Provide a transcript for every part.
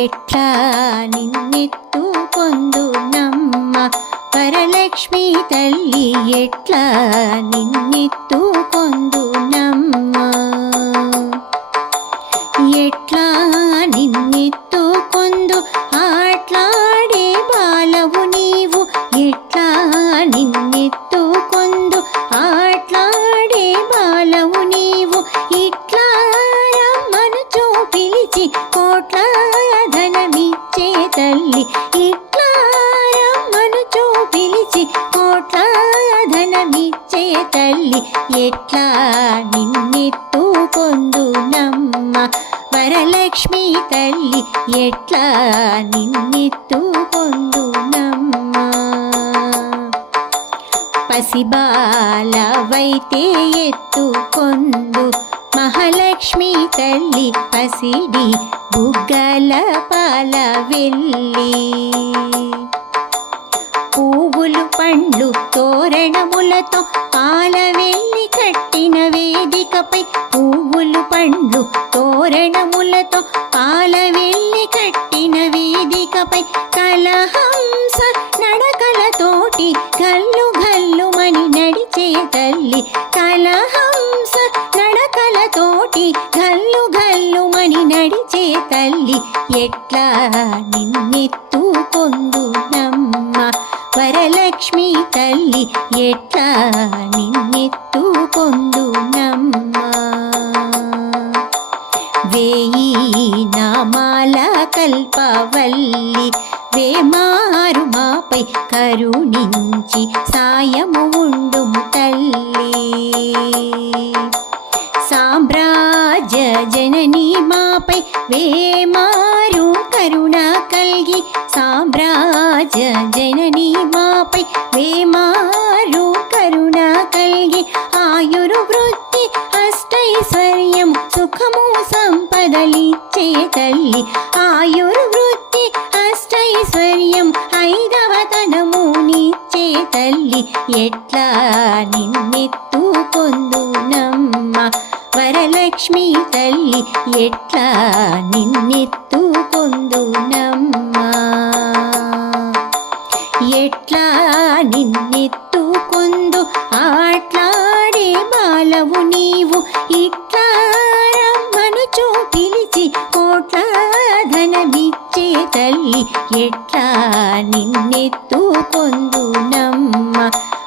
ఎట్లా నిన్నెత్తుకొందు నమ్మ వరలక్ష్మి తల్లి ఎట్లా నిన్నెత్తుకొందు నమ్మ ఎట్లా నిన్నెత్తుకొందు ఆట్లాడే బాలవు నీవు ఎట్లా నిన్నెత్తుకొందు ఆట్లాడే బాలవు నీవు ఇట్లా రమ్మనుచు పిలిచి కోట్ల ధనమిచ్చే తల్లి ఇట్లా రమ్మనుచు పిలిచి కోట్ల ధనమిచ్చే తల్లి ఎట్లా నిన్నెత్తుకొందు నమ్మ వరలక్ష్మి తల్లి ఎట్లా నిన్నెత్తుకొందు నమ్మ పసిబాలవైతే ఎత్తుకొందు మహాలక్ష్మి తల్లి పసిడి బుగ్గల పాల వెళ్ళి పువ్వులు పండ్లు తోరణములతో పాల వెళ్ళి కట్టిన వేదికపై పువ్వులు పండ్లు తోరణములతో పాల వెళ్ళి కట్టిన వేదికపై కలహంస నడకలతోటి గల్లు గల్లు మని నడిచే తల్లి కలహంస నడకలతోటి గల్లు గల్లు మని నడిచే తల్లి ఎట్లా నిన్నెత్తుకొందు నమ్మ వరలక్ష్మి తల్లి ఎట్లా నిన్నెత్తుకొందు నమ్మ వేయి నామాల కల్పవల్లి వేమారు మాపై కరుణించి సాయము ఉండుము తల్లి సామ్రాజ్య జనని మాపై వేమారు కరుణ కల్గి సామ్రాజ్య జనని మాపై వేమారు కరుణ కల్గి ఆయురు వృత్తి అష్టైశ్వర్యం సుఖము సంపదలిచ్చే తల్లి ఆయురు వృత్తి అష్టైశ్వర్యం ఐదవతనము నిచ్చే తల్లి ఎట్లా నిన్నెత్తుకొందు నమ్మ వరలక్ష్మి తల్లి ఎట్లా నిన్నెత్తుకొందు నమ్మ ఎట్లా నిన్నెత్తుకొందు ఆట్లాడే బాలవు నీవు ఇట్లా రమ్మనుచు పిలిచి కోట్ల ధనమిచ్చే తల్లి ఎట్లా నిన్నెత్తుకొందు నమ్మ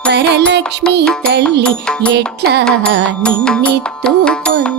వరలక్ష్మి తల్లి ఎట్లా నిన్నెత్తుకొందు